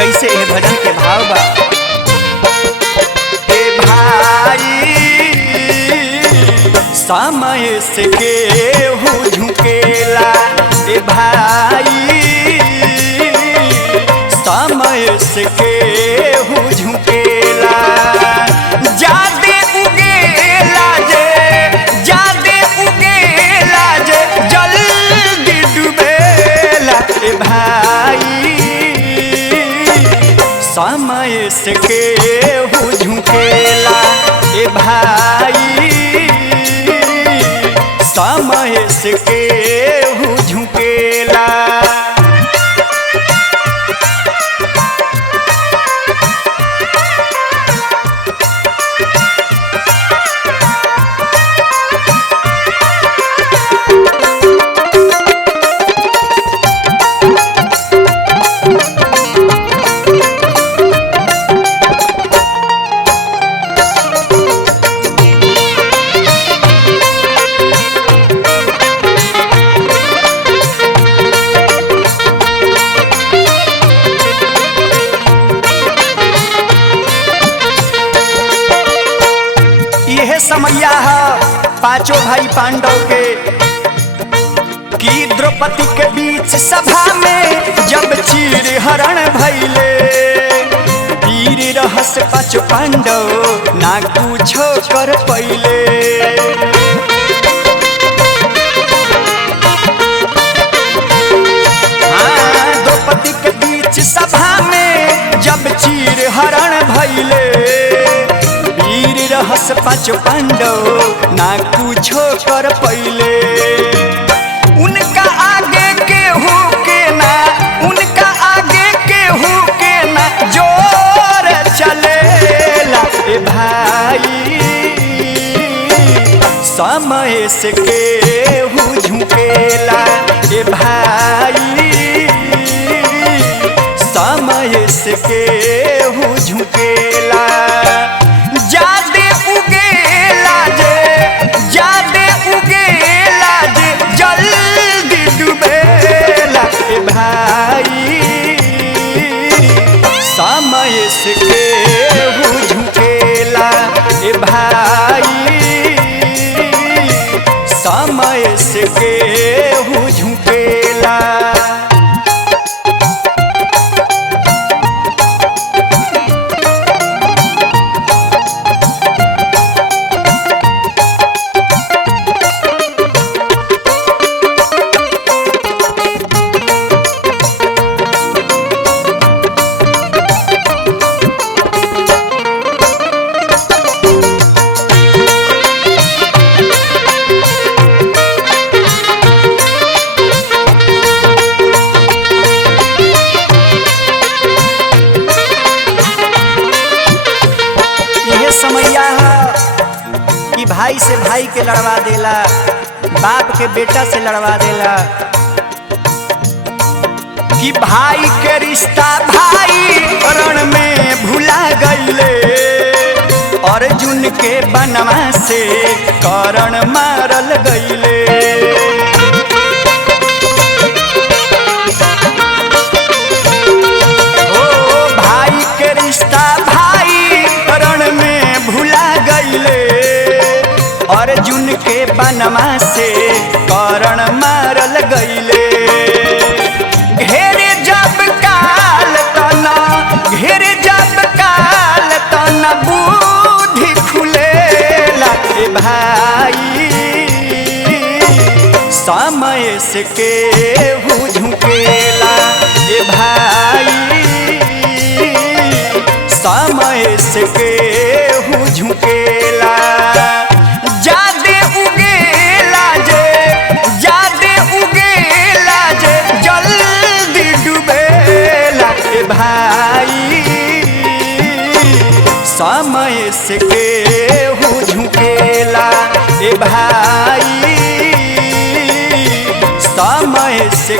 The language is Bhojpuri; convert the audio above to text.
कैसे है भजन के भाव बा। ए भाई समय से केहू झुकेला, ए भाई समय से केहू झुकेला। जादे उगेला जे, जादे उगेला जे जल्दी डूबेला। ए भाई समय से केहू झुकेला, ए भाई समय से केहू झुकेला। समैया है पांचों भाई पांडव के कि द्रौपदी के बीच सभा में जब चीर हरण भइले, वीर रहस पांच पांडव ना कुछो कर पइले। हाँ, द्रौपदी के बीच सभा में जब चीर हरण भइले, रहस पांच पांडव ना कुछो कर पइले। उनका आगे केहू के ना, उनका आगे केहू के ना जोर चलेला। ए भाई समय से केहू झुकेला, ए भाई समय से केहू झुकेला। जादे उगेला जे, जादे उगेला जे जल्दी डूबेला। ए भाई समय से केहू झुकेला, ए भाई समय से केहू झुकेला। समैया कि भाई से भाई के लड़वा देला, बाप के बेटा से लड़वा देला, कि भाई के रिश्ता भाई रण में भुला गईले। अर्जुन के बनवा से करण मारल गईले। ओ भाई के रिश्ता भाई रण में भुला गईले। अर्जुन के बनवा से करण मारल गईले। घेरे जब काल तना, घेरे जब काल तना बुद्धि खुलेला। ए भाई समय से केहू झुकेला, ए भाई समय से केहू झुकेला। जादे उगेला जे, जादे उगेला जे जल्दी डूबेला। ए भाई समय से केहू झुकेला, ए भाई समय से